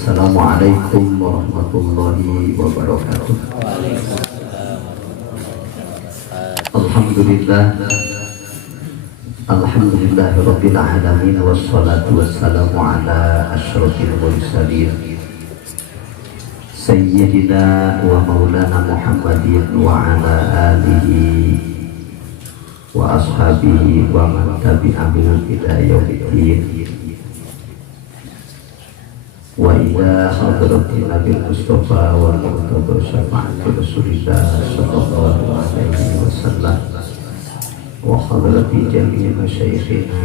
Assalamualaikum warahmatullahi wabarakatuh. Alhamdulillah, alhamdulillahirabbil alamin, wassalatu wassalamu ala asyrofil mursalin sayyidina wa maulana Muhammadin wa ala alihi wa ashabihi wa man tabi'ahum ila yaumiddin. Wa ila hadratin Nabi Mustafa wa muqtada syafa'ati Rasulillah sallallahu alaihi wasallam wa hadrati jami'i masyayikhina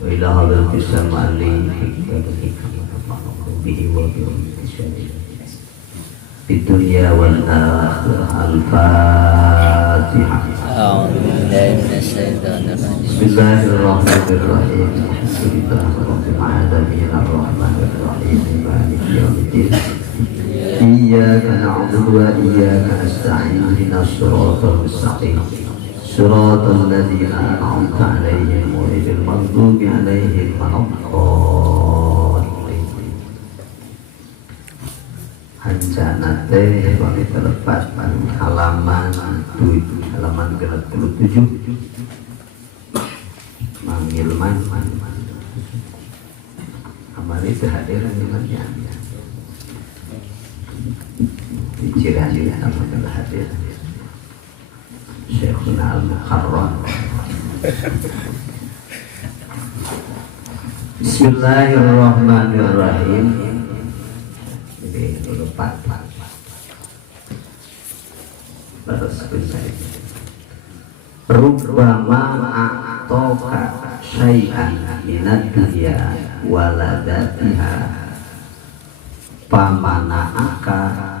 wa ila hadrati samali bihi wa bihi di dunia wal akhirah. Al-Fatihah. Bismillahirrahmanirrahim. Alhamdulillahirabbil alamin, arrahmanirrahim, maliki yaumiddin. Iyyaka na'budu wa iyyaka nasta'in. Ihdinas siratal mustaqim. Siratal ladzina an'amta 'alaihim ghairil maghdubi 'alaihim waladdallin. Hancana teh bagi terlepas halaman 37 manggilman amal itu hadiran imannya pikiran dia sama hadir Syekhuna Al-Mukarram. Bismillahirrahmanirrahim. Ini lupa Rubbama a'toka syai'an minad dunya waladatiha pamana'aka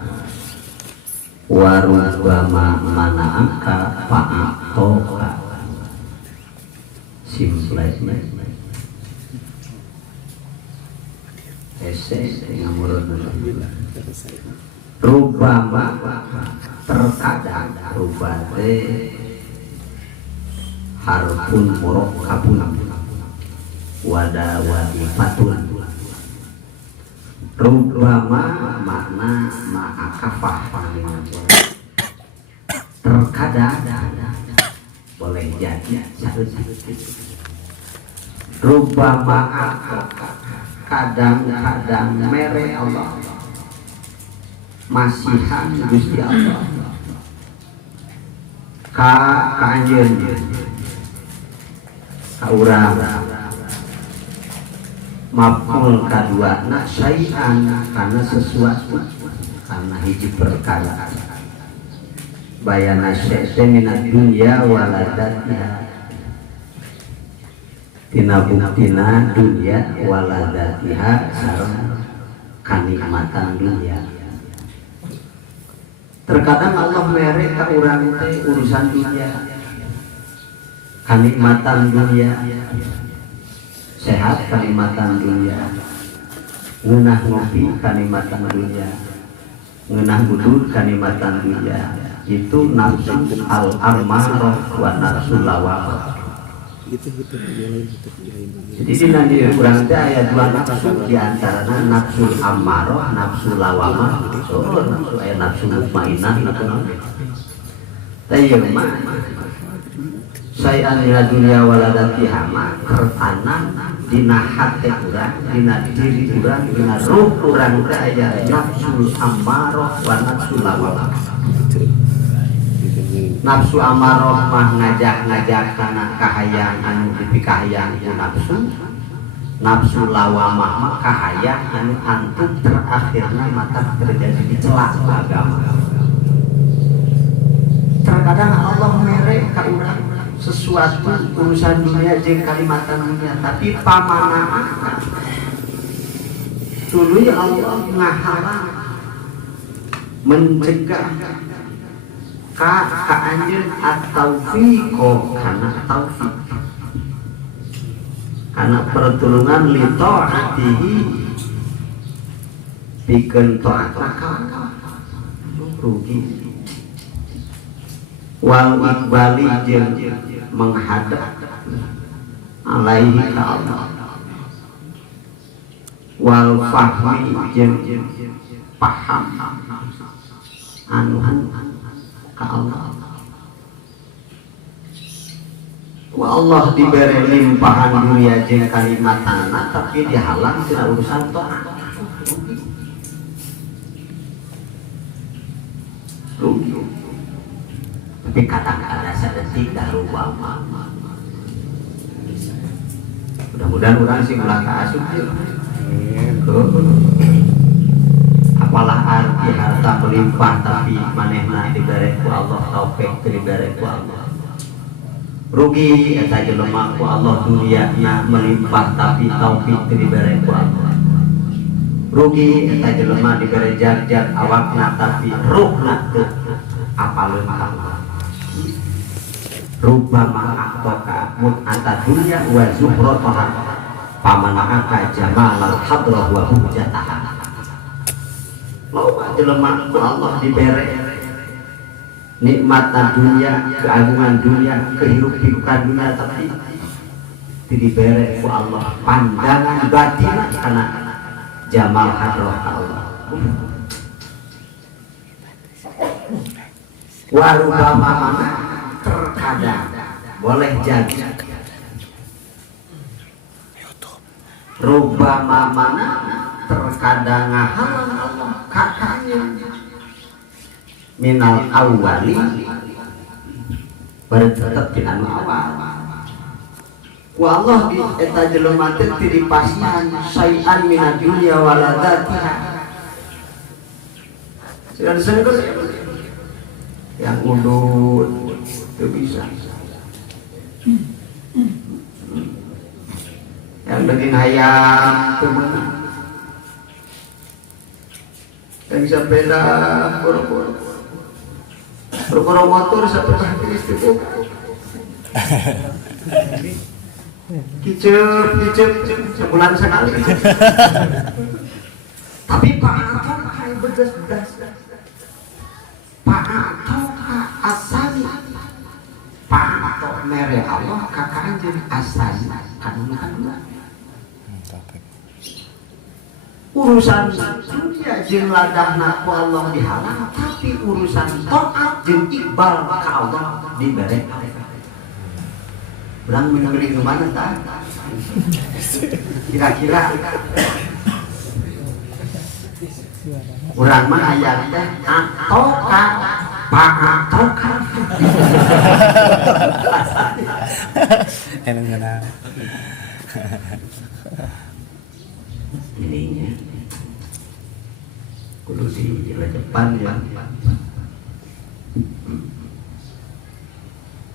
wa rubbama mana'aka fa'atoka. Simplesnya rubbama terkadang rubate harfun murakkabun wadawa'ifatun. Rubbama makna ma'akafah, terkadang boleh jadi rubbama kadang-kadang mere Allah masihan Gusti Allah ka anjeun ka urang maf'ul kadua na syai'an karena sesuatu, karena hiji perkara. Bayana syai'an minad dunya waladatiha, tina buktina dunya waladatiha sareng kanikmatan dunya. Terkadang Allah mere ka urang teh urusan dunia, kanikmatan dunia, sehat kanikmatan dunia, ngeunah ngopi kanikmatan dunia, ngeunah budur kanikmatan dunia. Itu nafsu al-amarah wa nafsu lawamah. Jadi di nanti kurang teh aya dua nafsu, di antaranya nafsu amarah, nafsu lawamah. Nafsu aya nafsu mutmainnah, teh ieu mah sayan dina dunya waladatiha mah kertanan dina hate urang, dina diri urang, dina ruh urang teh aya nafsu amarah wa nafsu lawamah. Nafsu amarah mah ngajak-ngajak kana kahayang anu dipikahayang ku nafsu. Nafsu lawamah mah kahayang anu antut terakhirna mata terjadi di celah agama. Terkadang Allah mere ka urang sesuatu urusan dunia jeung kalimatan dunia, tapi pamana'aka tuluy Allah ngahalang mencegah ka anjeun at-taufiqo kana taufik, kana pertulungan li ta'atihi pikeun taat rugi wal iqbali jeung menghadap alaihi ka Allah wal fahmi jeung paham anu ka Allah. Ku Allah diberi limpahan dunia jeung kalimatana tapi dihalang tina urusan taat. Rugi. Tapi kadang-kadang sadetik dah ruang. Mudah-mudahan orang sih ulah kaasup. Apalah arti harta melimpah tapi manehna diberi ku Allah taufik diberi ku Allah. Rugi eta jelema ku Allah duniana melimpah tapi taufik diberi ku Allah. Rugi eta jelema diberi jar-jar awakna tapi ruhna teu apaleun Allah. Rubbama aqtaka mut'ata dunya wa zuhrataha pamanaka jamalal hadrah wa hujjataha. Loba jelema ku Allah dibere nikmat dunia, keagungan dunia, kehidupan dunia tapi dibere ku Allah pandangan batin karena jamal hadrah Allah. Wa rubbama terkadang boleh jadi rubbama mana terkadang ngahalang Allah kakaknya minal awali bertetap di anu awal ku Allah di eta jelema teh dipasihan sayan minad dunya waladatiha segala yang undut itu bisa yang bikin hayang temen yang sepeda boro-boro motor sepeda istri kicep sebulan sekali tapi Pak Atok kayak bedas-bedas Pak Atok asali Pak Atok mere Allah kakak anjir asali kadang-kadang urusan dunia jeung ladahna ku Allah dihalang tapi urusan taat jeung iqbal ka Allah dibere. Urang menengri ke mana tah? Kira-kira urang mah aya teh atoka Pak Atoka. Enak ngana. Ininya kudu di Jepang ya.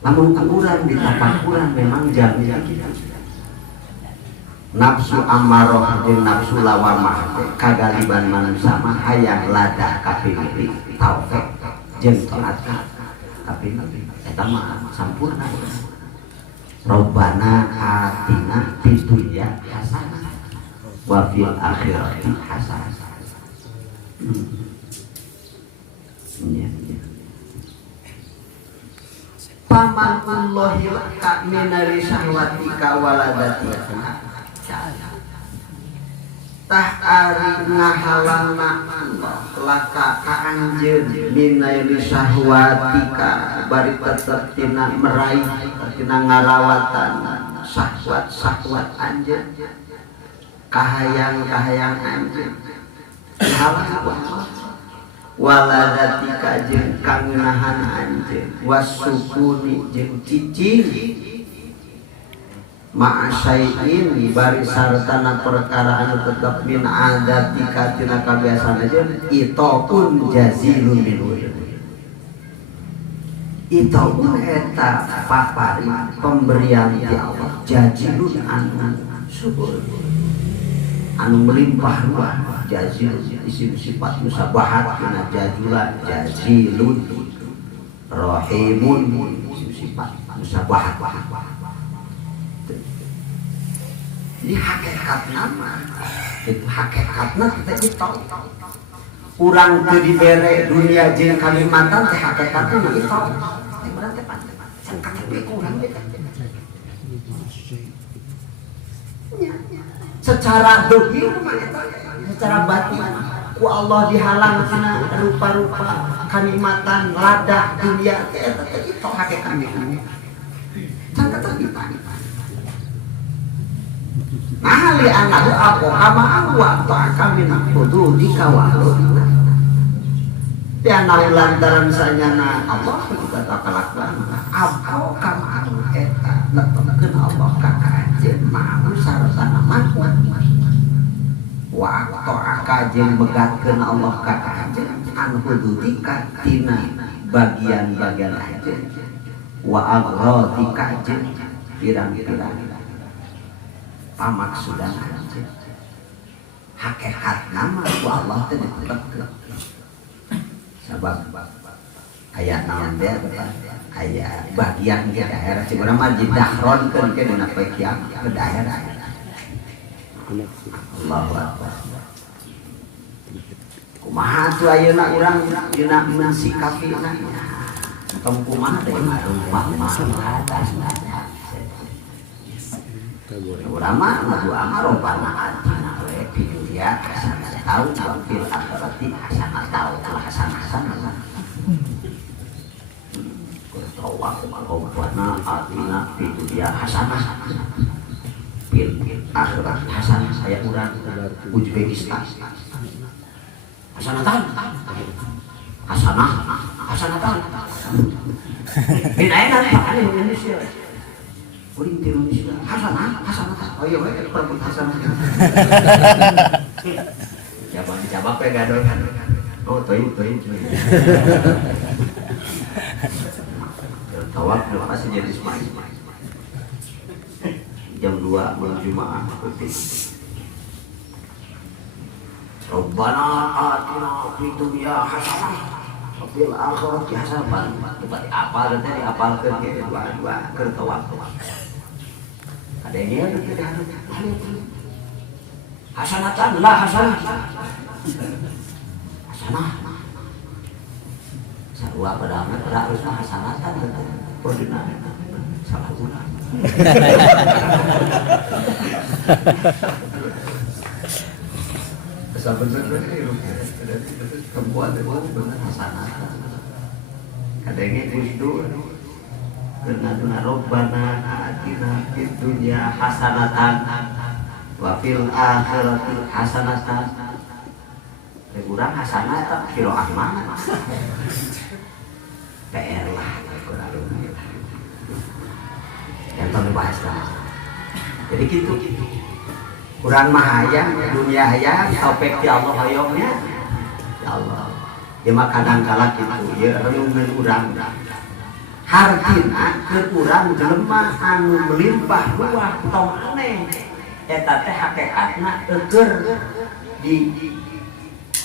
Namun ukuran di tapakuran memang jamnya kita. Nafsu ammaroh jeung nafsu lawamah kagaliban manusia mah hayang ladah kapilih taufik jeung taat kapilih eta mah sampurna. Rabbana atina fid dunya hasanah wa fil akhirati hasanah. Pamanullahi laka minari syahwatika waladatika tah ari ngahalangna Allah laka ka anjeun minari syahwatika bari tetep tina meraih tina ngarawatan syahwat anjeun kahayang anjeun halang Allah waladatika jeung kangenahan anjeun wasukuni jeung cicing ma'asyain bari sartana perkara anu tetep min adatika tina kabiasaan anjeun itaqun jazilun minhu itaqun eta papari pemberian ti Allah jazilun anu subur anu melimpah ruah jazil isim sifat musabahat kana jazulan jazilun rahimun isim sifat musabahat di hakikatna itu hakikatna kita itu urang teu dibere dunia jeung kalimatan teh hakikatna mah itu berarti pan sangka teh kurang secara dohir secara batin ku Allah dihalang kana rupa-rupa kanikmatan ladak dunia eta teh itu hakikatna sangka tadi nah li anahu apa kama wa ta'aka min hududi kawalu ya nawi lantaran sanyana Allah juga tak kalakuan apa kama eta netepkeun Allah ka kajen mau sarasana manfaat wa ta'aka jeung begatkeun Allah ka kajen an hududi ka tina bagian-bagian ajen wa aghradi kajen pirang-pirang pamaksudan aja hakikat nama ku Allah teh ditepkeun sabab aya naon teh aya bagian ke daerah cik urang mah didahronkeun ke dina kiam ke daerah Allahu akbar kumaha tuh ayeuna urang dina mensikapina tong kumaha teh mah ulama madu amar robbana atina we fi dunya hasanah tahu wa fil akhirati hasanah tahu hasanah wa robbana atina fi dunya hasanah fil akhirat hasanah saya urang Uzbekistan hasanah tahu binaena Pak Indonesia kuring di Indonesia hasanah oh iya perebut hasanah coba pe gadoy kan oh toy tawaf pasti jadi semai jam 2 malam Jumat Rabbana atina fid dunya hasanah wa fil akhirati hasanah tepati apal teh diapalkeun ge dua keur tawaf ada yang dia hasanatan lah hasanah sarua pada amat harusnya hasanatan koordinat salah guna sebenarnya perempuan itu benar hasanatan ada yang itu karena Rabbana atina fid dunya hasanatan wa fil akhirati hasanatan. Kurang hasanatan kiroah mana? PR lah kurang. Yang tahu bahas lah. Jadi gitu. Kurang mahayang dunia hayang topik di Allah hayongnya. Ya Allah. Ya kadang kala gitu ya renungan urang. Hartina ke urang jelema anu melimpah ruah tong aneh eta teh hakikatna eueur di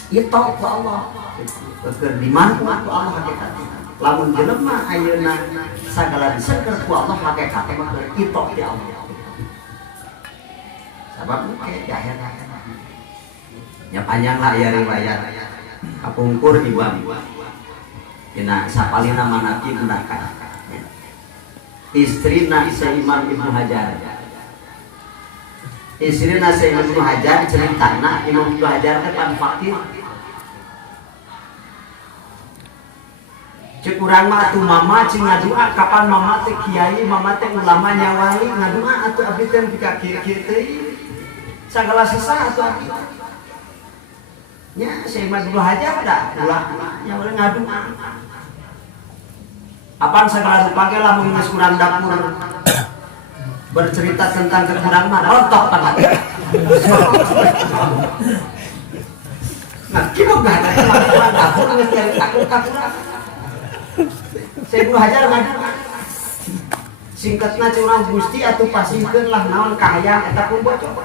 itu ku Allah eueur di manfaat ku Allah hakikatna lamun jelema ayeuna sagala diseukeur ku Allah hakikatna mah itu di Allah sabab ke di akhir nya panjang lah aya riwayat kapungkur ibam dina sapalina manaki mendakan istrina Imam Ibnu Hajar istrina Imam Ibnu Hajar ceritana Imam Ibnu Hajar teh pan fakir cek urang mah atuh mama cing ngadua kapan mama teh kiai mama teh ulama nyawali ngadua atuh abdi teh pika kieu-kieu teuing sagala susah atuh abdi nya Imam Ibnu Hajar da ulama nyawali ngadua apaan segala rupa lah mengemas kurang dapur bercerita tentang kekurang mah rontok banget nah kita gak ada kurang dapur ngecerita takut kurang saya Ibnu Hajar ngadu singkatnya curang gusti atau pasingkeun lah naon kahayang eta pun bocor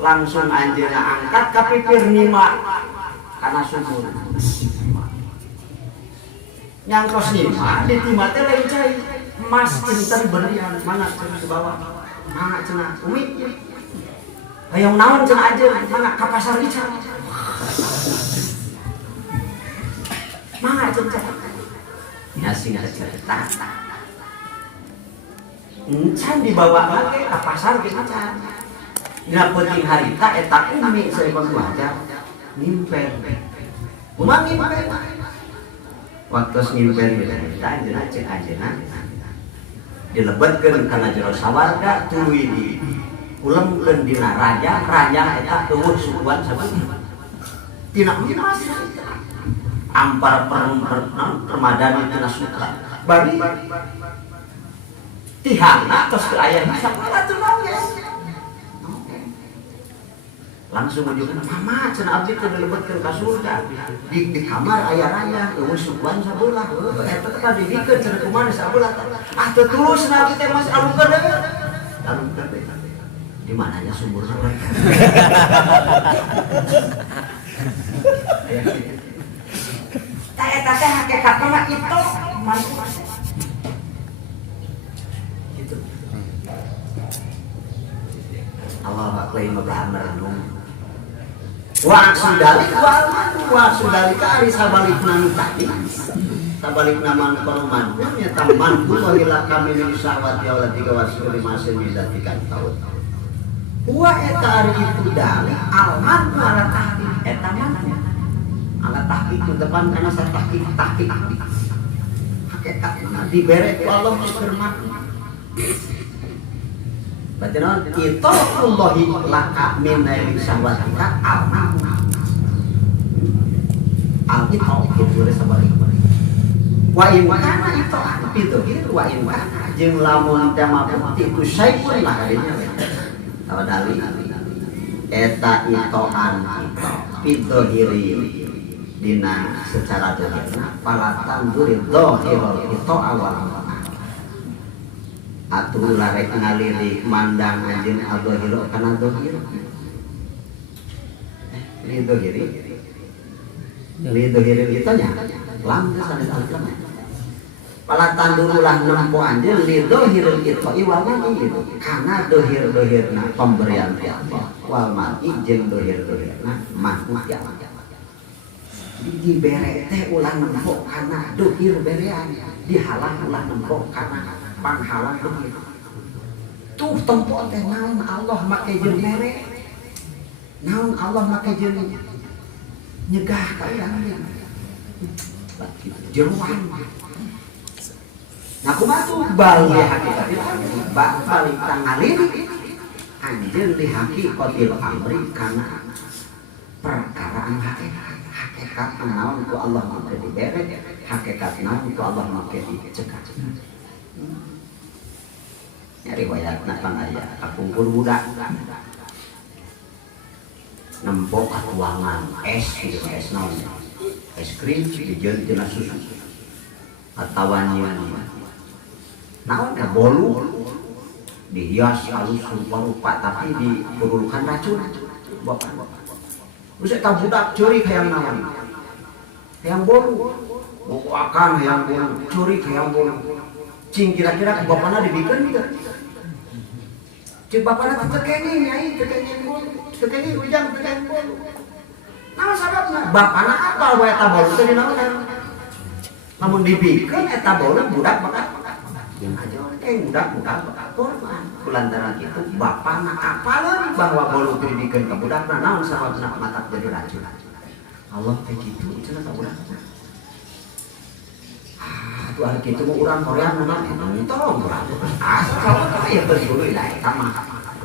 langsung anjeunna angkat ka pipir nima kana sumur nyangkos nima di timah teh lain cai emas cinten berlian mana cenah ke bawah mana cenah umi hayang naon cenah aja mana ka pasar dica mana cenah ya sing cerita Encan dibawa lagi ke pasar ke macan. Dina penting harita eta umi saya pembaca ngimpen. Kumaha ngimpen? Waktu ngimpen kita anjeunna cek anjeunna dilebetkeun kana jero sawarga tuluy di ulemkeun dina raja eta eueuh sukuan sabeuna. Tina emas ampar permadani tina sutra. Bari tihana tos ke aya sakumaha teu nangis. Langsung ujungna mama cenah abdi teh dilebetkeun ka surga. Di kamar aya raya eueuh sukuan sabeula. Eta teh kadidikeun cenah kumaha sabeula teh. Ah teu tulus cenah abdi teh mas alungkeun deui. Alungkeun deui. Di mananya sumberna mereka. Tah eta teh hakikatna mah itu manfaat. Gitu. Allah lain Abraham merenung. Wa sudalik ari sabalikna nu tadi. Sabalikna man paruman nya taman kullila kami min syahwati Allah 3 wasuri masih midatikan taun. Wa eta ari itu dali alman ala tahqiq eta man ala tahqiq ku depan kana tahqiq hakikatna dibere ku Allah firman. Berarti non itu Allahi laka min naili syahwatika alman al-itu itu sabalik wa in kana itu wa in kana jeung lamun teh mah itu saipun lah kadinya tawa dali eta itoan itu hiri dina secara dohirna palatan durid dohirul itu awal atuh larek ngalirik mandang anjeun adohiro kana dohir li dohiri itu nya lam sanes alkeun palatan durulah nempo anjeun li dohirul itu iwalna itu kana dohirna pemberian Allah wal mar'i jeung dohirna makhluk ya dibere teh ulah nempo kana dohir berean dihalang ulah nempo kana panghalang begitu. Tuh tempo teh naon Allah make jeung mere. Naon Allah make jeung nyegah kalian. Jeruan. Nah kumaha tuh bali hakikat balik tangalin anjeun li haqiqatil amri kana perkara anu hakikat naon ku Allah make dibere hakikat naon ku Allah make dicegah. Riwayatna kan aya kapungkur budak nempok atuangan es di es naon es krim dijieun tina susu atawa nyian naon ka bolu dihias halus rupa-rupa tapi dipurulkan racun bapak terus eta budak curi hayang naon hayang bolu bukakan hayang bolu curi hayang bolu cing kira-kira ke bapana dibikeun teu cing bapana teu kenging nyai teu kenging ujang teu kenging bolu naon sababna bapana apal wae eta bolu teh dinaon lamun dibikeun eta bolu budak bakal jeung aja keng budak korban kulantaran kitu bapana apaleun bahwa bolu teu dibikeun ka budakna naon sababna matak jadi racun Allah teh kitu cenah ka budak tuh hari itu mau orang Korea memang itu orang asal kalau kayak bersuluh lah sama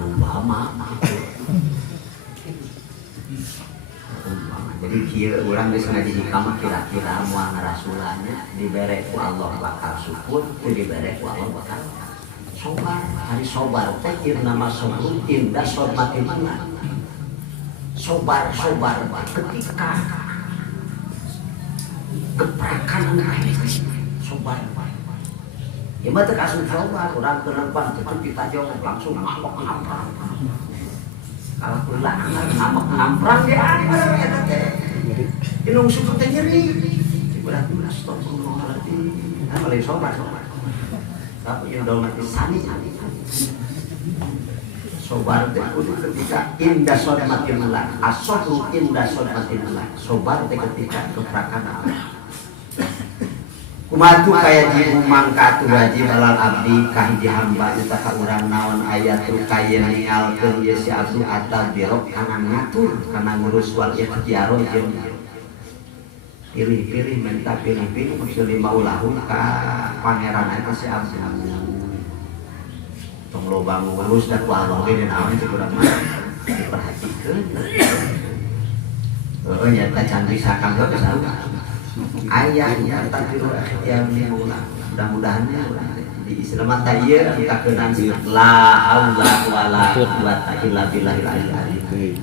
umpama jadi kira orang di sana di kamar kira-kira mau ngerasulannya diberi ku Allah bakal syukur diberi ku Allah bakal sobar hari sobar teh nama sobar indah sormatin iman sobar ketika gebrakan anak sobar ya mah teh kasus sobar urang teu leumpang teu ditajong langsung ngambek ngamprang kalau ulah ngambek ngamprang ge anger eta teh inung suku teh nyeri berarti astagfirullahaladzim malih sobar tapi yang dalam hati sani sobar teh kudu ketika indah sormatin Allah asabru indah sormatin Allah sobar teh ketika gebrakan Allah kumatu kaya jibu mangka atuh wajib alal abdi ka hiji hamba eta ka urang naon aya tu kaya ningalkeun ieu si abdi atal birok kana ngatur kana ngurus wal ikhtiar jeung pilih-pilih minta pilih-pilih maksud maulahu ka pangeran eta si abdi tong loba ngurus da ku Allah ge naon cek urang mah diperhatikeun nya ta can bisa kanggo saha ayahnya takdirul ikhtiar mula mudah-mudahan di Islam teh ieu kita kenal la haula wala quwata illa billahil aliyyil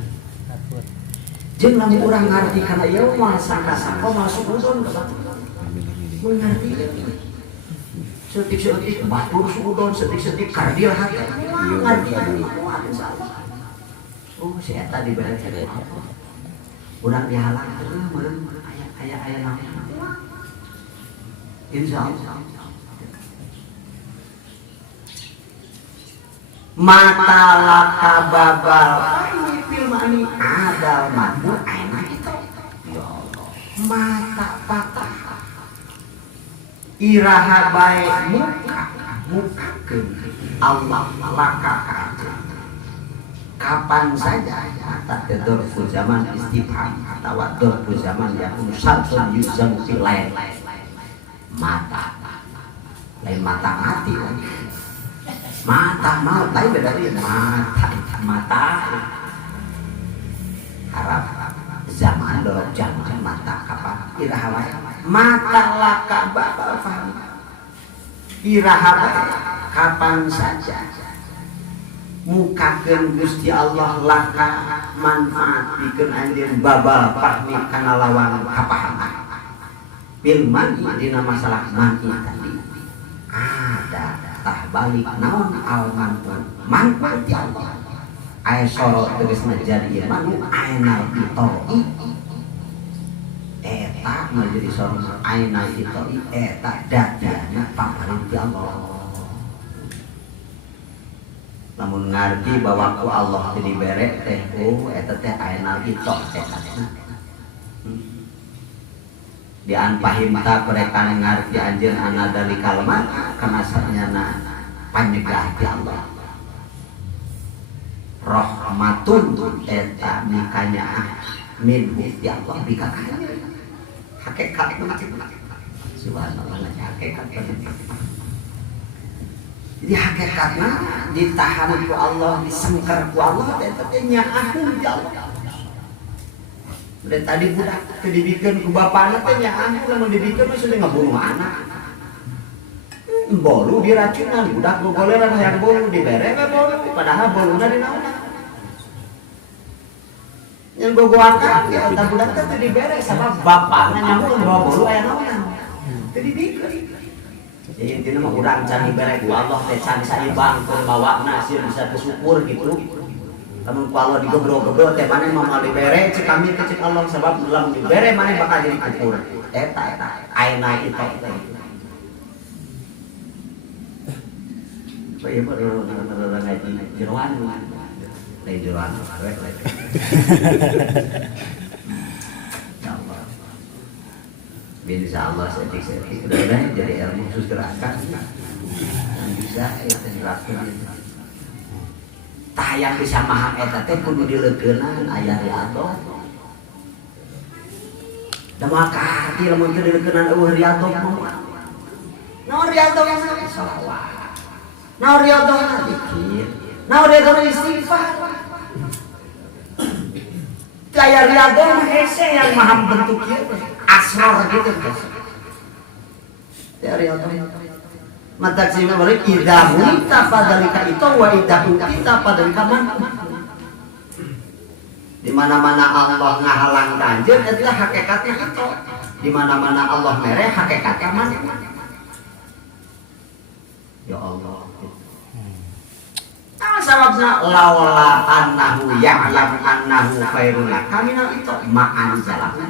jeung lamun urang ngarti kana ieu mah sangka-sangka masuk udon ka mun ngarti setik-setik batur udon setik-setik kardil hati ngarti insyaallah oh si eta dibere urang dihalang meureun ayah nama insya Allah mata laka babal filmani adal madu enak itu ya Allah mata patah iraha baik muka ke Allah laka kapan saja tak dorfu zaman istifham atau dorfu zaman yang musabun yuzamu fil lain mata lain mata mati mata maut lain beda dari mata harap zaman dorok zaman mata kapan iraha mata laka babal faham iraha kapan saja mukakeun Gusti Allah laka manfaat pikeun anjeun babal pahmi kana lawan kapahaman bil mani dina masalah mani tadi ada tah balik naon al manfaat ti Allah aya sorot tegasna jadi manu ainal itoi eta menjadi sorot ainal itoi eta dadana paparin ti Allah namun ngarti bahwa ku Allah teu dibere teh eta teh ayeuna itok eta di an pahimta mereka ngarti anjeun ana dari kalman kana sarnyana panyegah ti Allah rahmatun eta mikanya min ti Allah bikakanya hakikat subhanallah hakikat jadi hakikatnya ditahan ku Allah, disengker ku Allah, dan tetenya ahun di Allah. Dan tadi budak didibikin ku bapaknya tanya ahun, lamun dibikin sudah ngebunuh anak. Bolu diracunan, budak gogoleran yang bolu dibere bolu, padahal boluna dinauna. Yang gogoakan, ya budak itu dibere sama bapaknya nyamuk bawa bolu aya nauna. Tadi dibikin. Jadi intinya mah urang can dibere ku Allah teh can saimbang keur bawana sieun bisa bersyukur gitu. Lamun ku Allah digebro-gebro teh maneh mah dibere cek kami ke cek Allah sebab lamun dibere maneh bakal jadi kufur. Eta ayeuna itu. Bae perlu ngaji jeroan. Lain jeroan. Insya Allah setik-setik udah jadi ilmu khusus gerakan dan bisa itu gerakan tah yang bisa maham eta teh kudu dileukeunan aya riado da maka hati lamun teu dileukeunan eueuh riado mah naon riado mah shalawat naon riado mah zikir naon riado mah istighfar kaya riado mah hese yang maham bentuk ieu asrar gitu dari Allah mata cina balik idza munta padalika itu wa idza kita padalika man di mana-mana Allah ngahalang kanjeun eta hakikatnya itu di mana-mana Allah mere hakikatnya man ya Allah sababna laula annahu ya'lam annahu khairun laka minal itu ma'an zalaka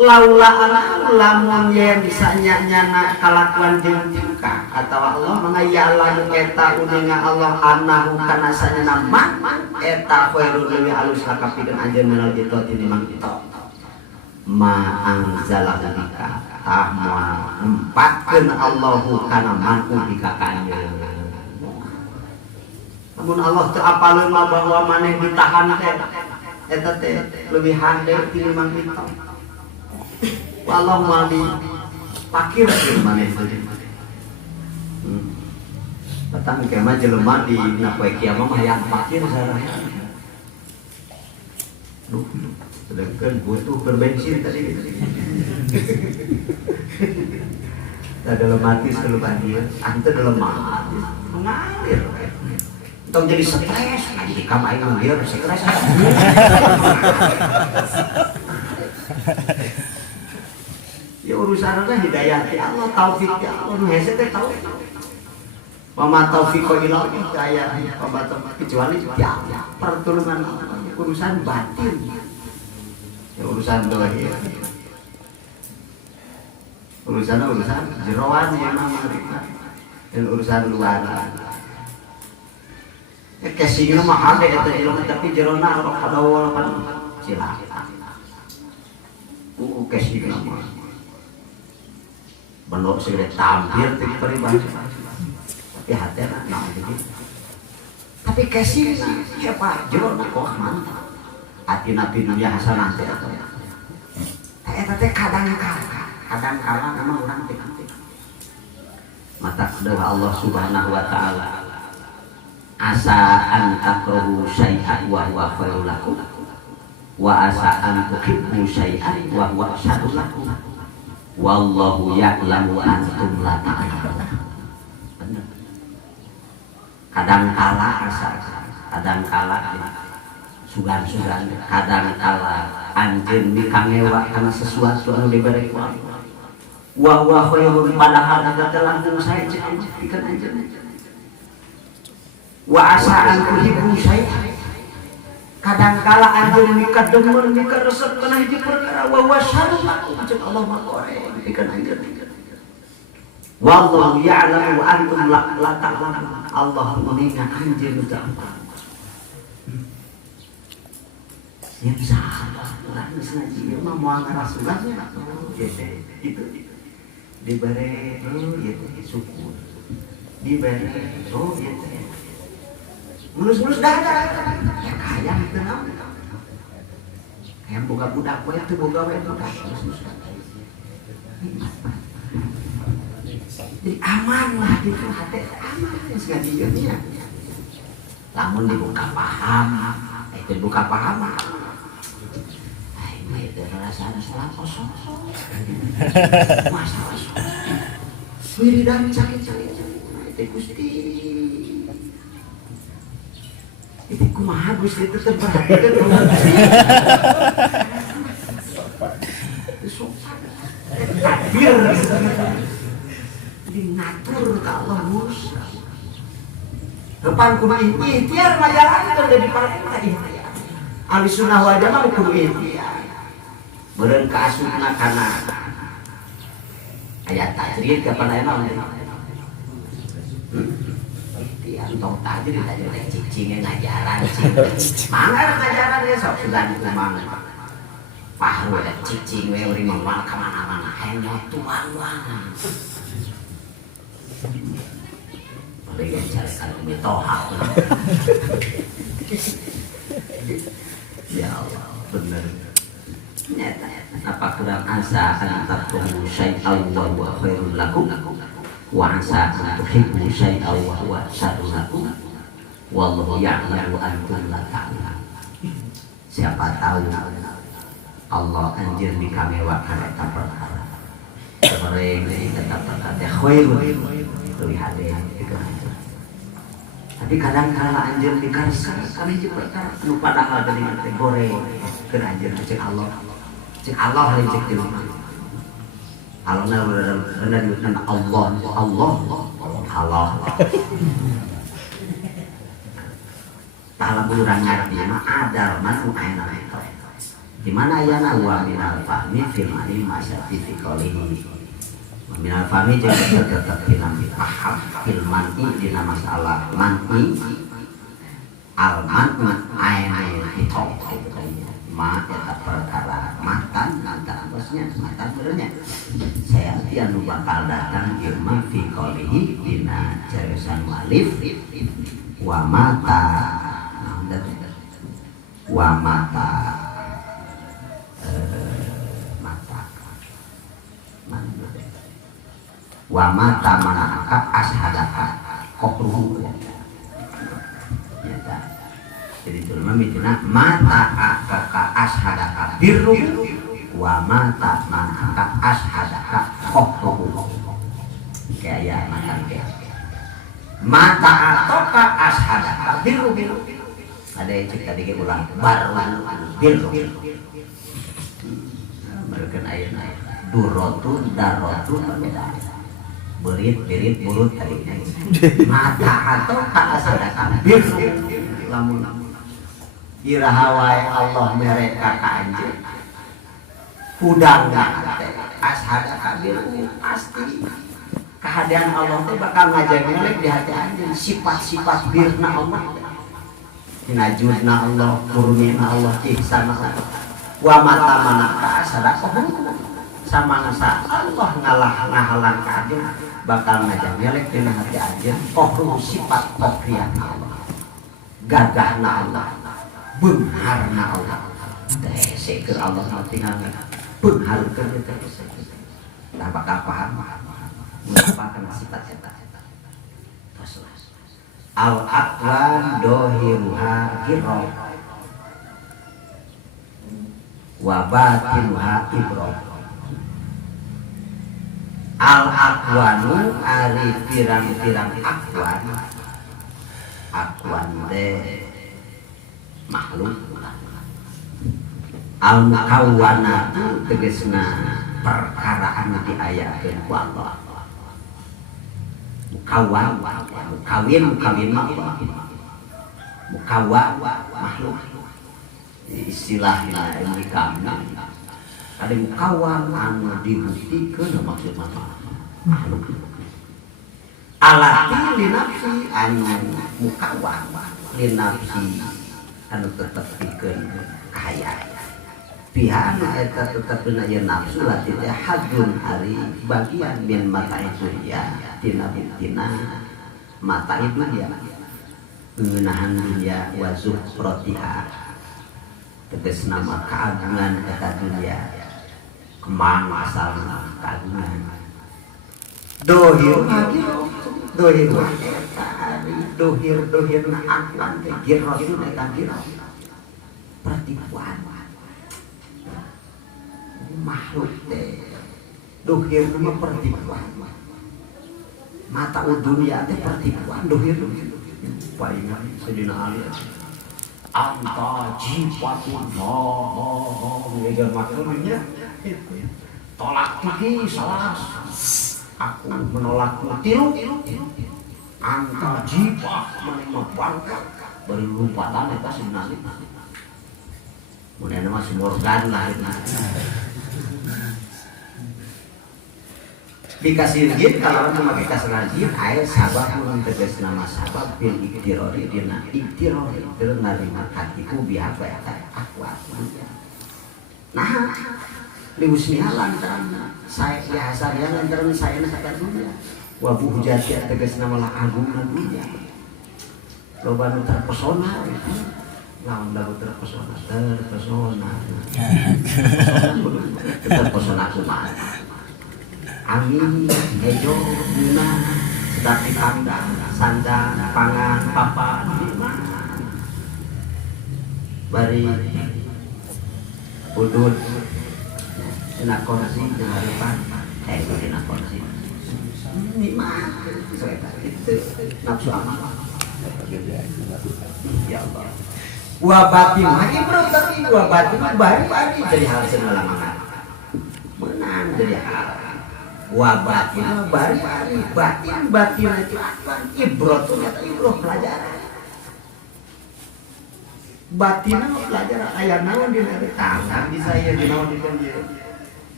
laula lamun yen bisa nyana kalakuan jeung tingkah atawa Allah mangayala eta uninga Allah annahu kana sanyana man eta khairul leuwih alus laka pikeun anjeun menal itu tinimbang itu ma anzalaka tahma empatkeun Allahu kana man'u dikakanjeun. Namun Allah teu apaleun bahwa maneh ditahan teh eta teh leuwih hande tinimbang kita. Allah mah dipakirkeun maneh teh. Batang kemah jelema di napoe kiamah mah hayang pakir saraya. Duh, sedangkan butuh berbensin tadi. Dalam hati selalu bandir, ante dalam hati mengalir. Tong jadi stres, jadi kamai ngalir stres. Ya urusannya hidayah ya Allah, taufik ya Allah, nu hese teh tahu. Wa taufiqo illa billah, kecuali ya pertolongan Allah, urusan batin. Ya urusan dohir. Urusan jeroan ya mah dan urusan luar. Ya kesingna mah ada eta ilmu tapi jerona rok kadawal pan cilaka. Kesingna mah bener sih tampil ti peribahasa. Tapi hatena nah jadi. Tapi kesingna siapa jerona kok mantap. Hati nabi dunia hasanah teh eta. Eta teh kadang-kala memang urang teh mata doa Allah Subhanahu wa taala. Asa an takrahu syai'an wa huwa khairul lakum wa asa an tuhibbu syai'an wa huwa syarrul lakum wallahu ya'lamu antum la ta'lamun. Bener. Kadang-kala asa, kadang-kala sugan-sugan, kadang-kala anjeun mikangewa kana sesuatu anu dibere ku Allah. Wa huwa khairul padahal ada langkung saya pikeun anjeun. Wa asaan tuhibbu syai'an kadangkala anjeun mika demen mika resep kana hiji perkara wa syarrul lakum jeung Allah mah goreng pikeun anjeun. Wallahu ya'lamu wa antum la ta'lamun. Allah meningan anjeun teh apa. Ya bisa urang geus ngaji mah moal ngarasulannya gitu dibere ieu syukur dibere ieu mulus-mulus dada ya kaya teu naon hayang boga budak we teu boga we budak jadi aman lah gitu hate aman geus ngaji nya lamun dibuka paham itu buka paham ai itu rasana salah kosong masalah wiridan sakit-sakit itu Gusti itu kumaha Gusti itu terperhatikan takbir di ngatur ke Allah Musa depan kudu ikhtiar majalan itu dari parenta ikhtiar ahli sunnah wal jamaah kudu ikhtiar beureun kaasupna kana ayat tajrid kapan aya naon tong tajrid cicing ngajaran cicing mangga ngajaran ge sok sugan kumang pahu da cicing we uri mangwal ka mana-mana hayang tuang-tuangan berikan carikan umi tohak ya Allah bener nyata apa kurang asa an taqumu syai'an wa huwa khairul lakum wa asa an tuhibbu syai'an wa huwa syarrul lakum wallahu ya'lamu antum la ta'lamun. Siapa tahu Allah anjeun dikamewa kana eta perkara goreng tetap perkara khairul tuluy hade tapi kadang-kala anjeun dikarsa kana hiji perkara nu padahal tadi teh goreng keur anjeun cek Allah hari cek di rumah Allah benar Allah halal kalau urang ngarti mah adal man uaina di mana ayana wa minal fahmi fil mani masyati fi qalihi minal fahmi jeung tetep dina paham fil mani dina masalah mani al-man aina hitong ma eta perkara mantan antara harusnya mata sebenarnya saya anu bakal datang ilmu fi qolihi dina jarisan walif wa mata wa mata manaka ashadaka kokruhu ya tak. Jadi itu mamitina mata akaka ashadaka birru wa mata manaka ashadaka kokruhu kayak makan kayak mata atoka ashadaka birru ada yang cek tadi ulang baru birru mereka ayat durotun darotun berbeda berit burut tadi mata atoka ashadaka birru lamun irahawai Allah mereka kanjeng hudang ashadaka birru pasti kehadiran Allah itu bakal ngajagelek di hati anjing sifat-sifat birna Allah najudna Allah kurniana Allah ihsana Allah wa mata manaka sadaqah sama ngasa Allah ngahalang kanjeng bakal ngajagelek di hati anjing kokru sifat kokrian Allah gagahna Allah beungharna Allah teh seker Allah tinggal beungharkeun terus nah bakal paham merupakan sifat-sifat al aqwan dohiruha hirau wa batinuha ibrah al aqwanu ari pirang-pirang aqwan de makhluk al mukawanatu tegesna perkara anu diayakeun ku Allah mukawan mukawin makhluk istilahna ini kami ada mukawan anu dibuktikan maksudna makhluk alati linafsi anu mukawan linafsi anu tetep pikeun kahayaan pihak eta tetep aya nafsu latin hadun ari bagian min mata itu ya tina mata itu ya ngeunahan dunya wa zuhrotiha tegas nama keagungan eta dunya kemang asalna keagungan dohir na akwan teh girotun eta girot pertipuan makhluk teh dohir nama pertipuan mata dunia teh pertipuan dohir palingan sedina ali anta jipatun ngegar maksudnya tolak tiga salah aku menolak tilu anta jipat menerima bangka beri lumpatan eta sebenarnya kemudian masih morgan lah dikasih jin kalau memakai kasar jin ayat sabab mentegas nama sabab bil iktirori dina iktirori terus narima hatiku biar bayar aku nah liusnya lantaran saya biasa dia lantaran saya nak dunia wabuh jati tegas nama lah agung dunia loba nu terpesona lawan lagu terpesona kumaha angin, hejo, guna, sedap dipandang, sandang, pangan, papan, dimana bari udut enak kursi, dengan depan enak kursi dimana itu nafsu amal ya Allah wabatin lagi bro tapi wabatin baru dari hal semalamangan menang dari hal wabatin batin itu apa? Ibrah itu nyata ibrah pelajaran. Batin pelajaran ayat naon di tangan di saya di naon di dia.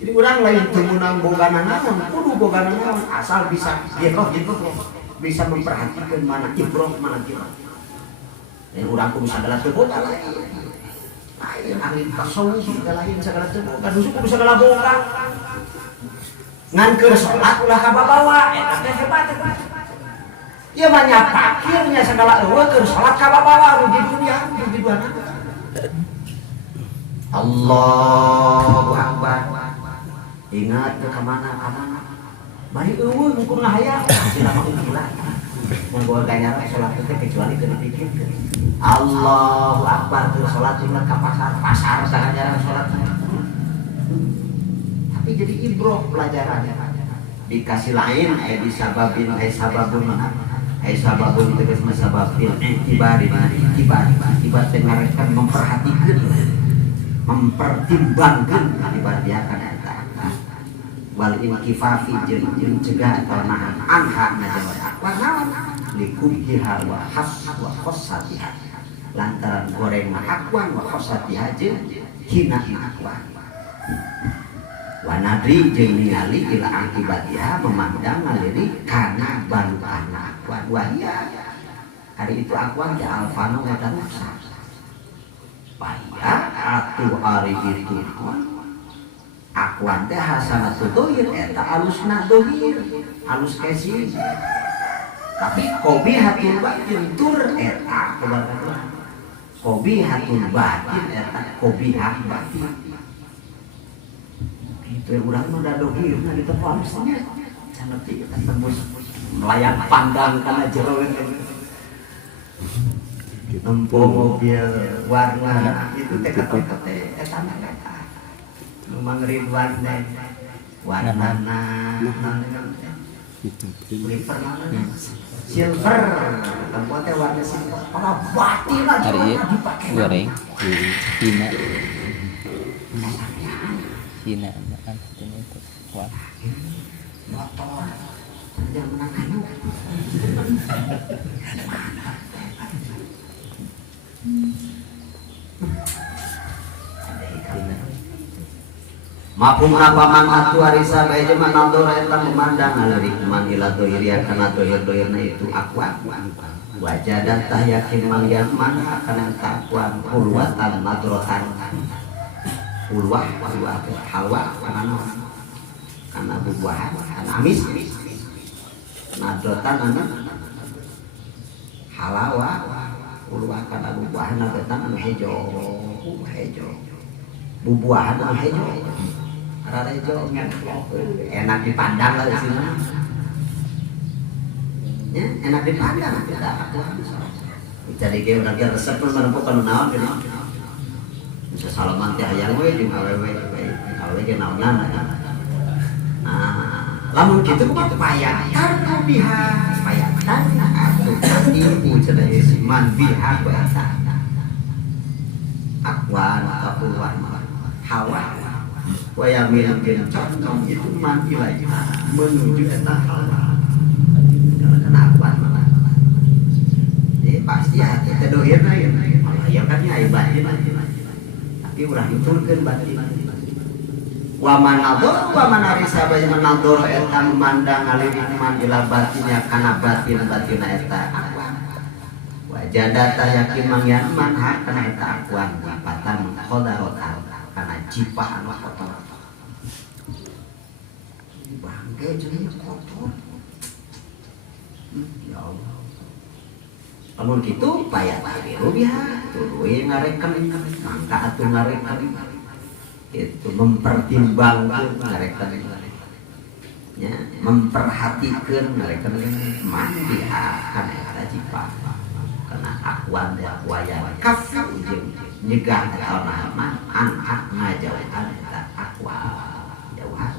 Jadi orang lain temunang boga naon, kudu boga naon asal bisa gitu bisa memperhatikan mana ibrah mana ibrah. Dan orang kudu sadar sebut lain. lain ahli tasawuf segala lain segala itu kadusuk kudu segala boga ngan keur salat ulah kabawa eta teh hebat ieu mah nya fakirnya segala eueuh keur salat kabawa rugi dunia rugi duana Allahu Akbar ingat ke kemana bari eueuh ngukur ngahayang cenah mah ulah mun bawa ganyar salat teh kecuali keur dipikirkeun Allahu Akbar keur salat ingat ka pasar sahaja salat tapi jadi ibroh pelajarannya dikasih lain disababin sababun itu geus sababin tiba teh ngarekan mempertimbangkan ibadiakan eta wal inkifafi jeung cegah atau nahan anha najawat akwan naon likubhiha wa khassatiha lantaran goreng akwan wa khassatiha jeung hina akwan wa nadri jeung ningali ila akibatiha memandang ngalirik kana baluan akwan wahia hari itu akwan teh alfano eta rusak bahaya atuh ari itu akwan teh hasanatu dohir eta alusna dohir alus kesi tapi kobi hatul batin tur eta kobi hatul batin eta kobi hak batin itu urang mah da dohir na di tempat misalnya cenah ti tembus melayang pandang kana jero nempo mobil warna itu teh kata eta mah Mang Ridwan teh warnana silver tempat teh warna silver para batin aja dipakai goreng Cina kan itu wah motor jangan menang anu Mafhum apa man atu arisa bae jeung nandor eta memandang ngalirik man ila dohiriya kana dohir-dohirna itu akwan wajadan tah yakin mangyan man kana takwan ulwatan madrotan ulwah halwa kana bubuahan kana amis madrotan ana halawa ulwah kana bubuahan madrotan anu hejo bubuahan anu hejo Rarejo enak dipandang lah di sini. Ya, enak dipandang tidak. Jadi ke urang ge resep pun menempukan naon gini. Bisa salaman teh hayang we jeung awewe ge naonan. Lamun kitu kumaha payakan biha payakan atuh ibu cenah si man biha bahasa. Akwan kapuan hawa waya milkin contoh itu mati lagi menuju eta halal karena akuan mana jadi pasti hati teh dohirna ya kan nya ibadah tapi urang diturkeun batin wa manarisa bae manador eta memandang ngalirik man ila batinnya kana batin-batina eta akuan wajadata yakin mangyan man kana eta akuan patan khodarotan kana cipaan kotor bangke jadi kotor ya Allah amun kitu payah biru biha tuluy ngarekan mangka atuh ngarekan itu mempertimbangkan ngarekan ya memperhatikan ngarekan mandiha kana eta cipaan kana akuan teh waya kafu jeung nyegah almaman angkat ngajauhan akwa jauhan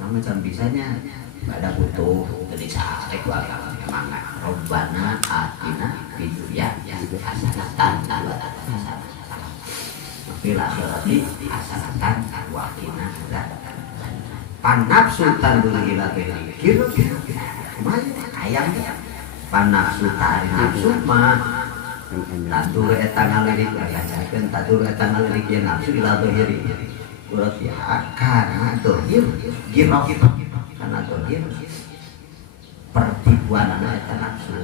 lama can bisanya pada butuh tulisan ekwa emang robbana atina fid dunya hasanatan wa fil akhirati hasanatan wa qina adzaban panafsu tandul ila dzikir kemana ayam panafsu tari nafsu mah tadur eta ngalirik ngajakeun tadur eta ngalirik ye nafsu ila dohiri urat ya kana dohir girok kana dohir pertibuan eta nafsu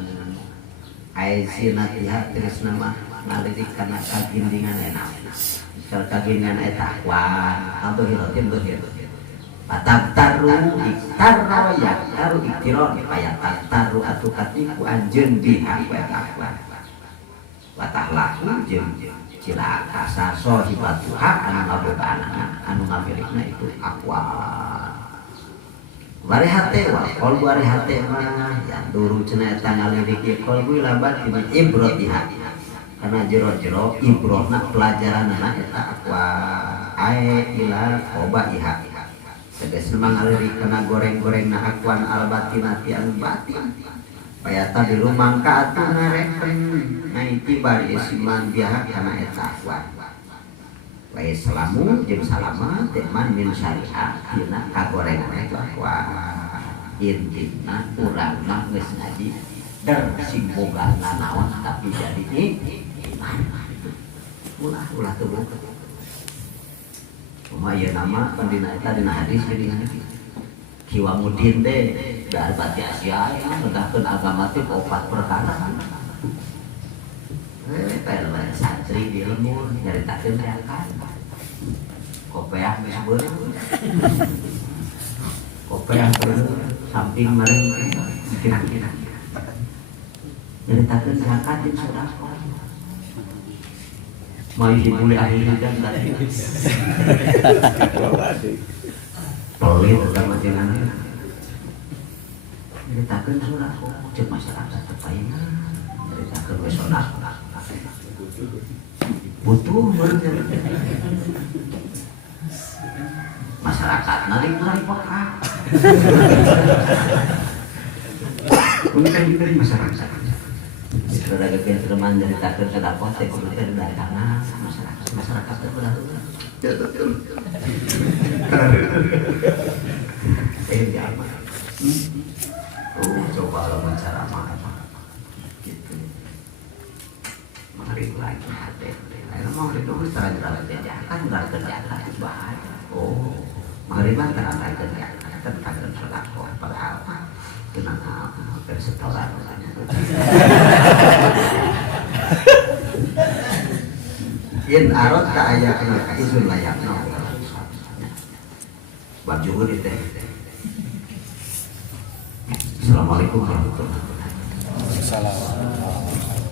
ai sinatiha tresna mah ngalirik kana kagindingan enak misal kagindingan eta kuat atau hirotin tuh taru iktarro ya taru iktiron paya taru atu katiku anjeun biha ku eta kuat watahlahu jeung cilaka saso hibatuha anu ngabobana anu ngamilikna itu akwa bari hate wa qalbu bari hate mah yang duru cenah eta ngalirik ieu qalbu labat dina ibrotiha kana jero-jero ibrotna pelajaranna eta akwa ae ila qobaiha tegas mangalirik kana goreng-gorengna akwan albatinati anu batin payata di rumah ka atuh ngareken naiti bari isiman biha kana eta akwan wae salamu jeung salama teman min syariah dina kagorengan eta akwan intina urang mah geus ngaji der sing boga nanaon tapi jadi iman ulah teu cuma ieu nama kan dina eta dina hadis dina Kiwamudin teh da Bati Asia ngedahkeun agama teh 4 perkara. Kalau santri di ilmu nyaritakeun reakan. Kopeah geus beureuh. Kopeah beureuh samping mareng kira-kira. Nyaritakeun zakat jeung sedekah. Mau dibully akhirnya dan tadi. Pelit sama jenengan. Nyaritakeun sedekah jeung masyarakat tepayna. Nyaritakeun we sedekah. Butuh masyarakat narik peka. Bukan dari masyarakat. Saudara gegen teman dari takdir sedekah teh kudu teh dari kana masyarakat teh benar. Ya apa? Coba lo mencara apa? Gitu. Mari lagi hati. Ayo mau itu secara jelas saja kan enggak kerjaan bahaya. Oh, mari bang kan kerja tentang sedekah padahal tenang hampir setoran. In arot ka ayatna ka izun layakna. Bajuhur itu. Assalamualaikum warahmatullahi wabarakatuh. Assalamualaikum.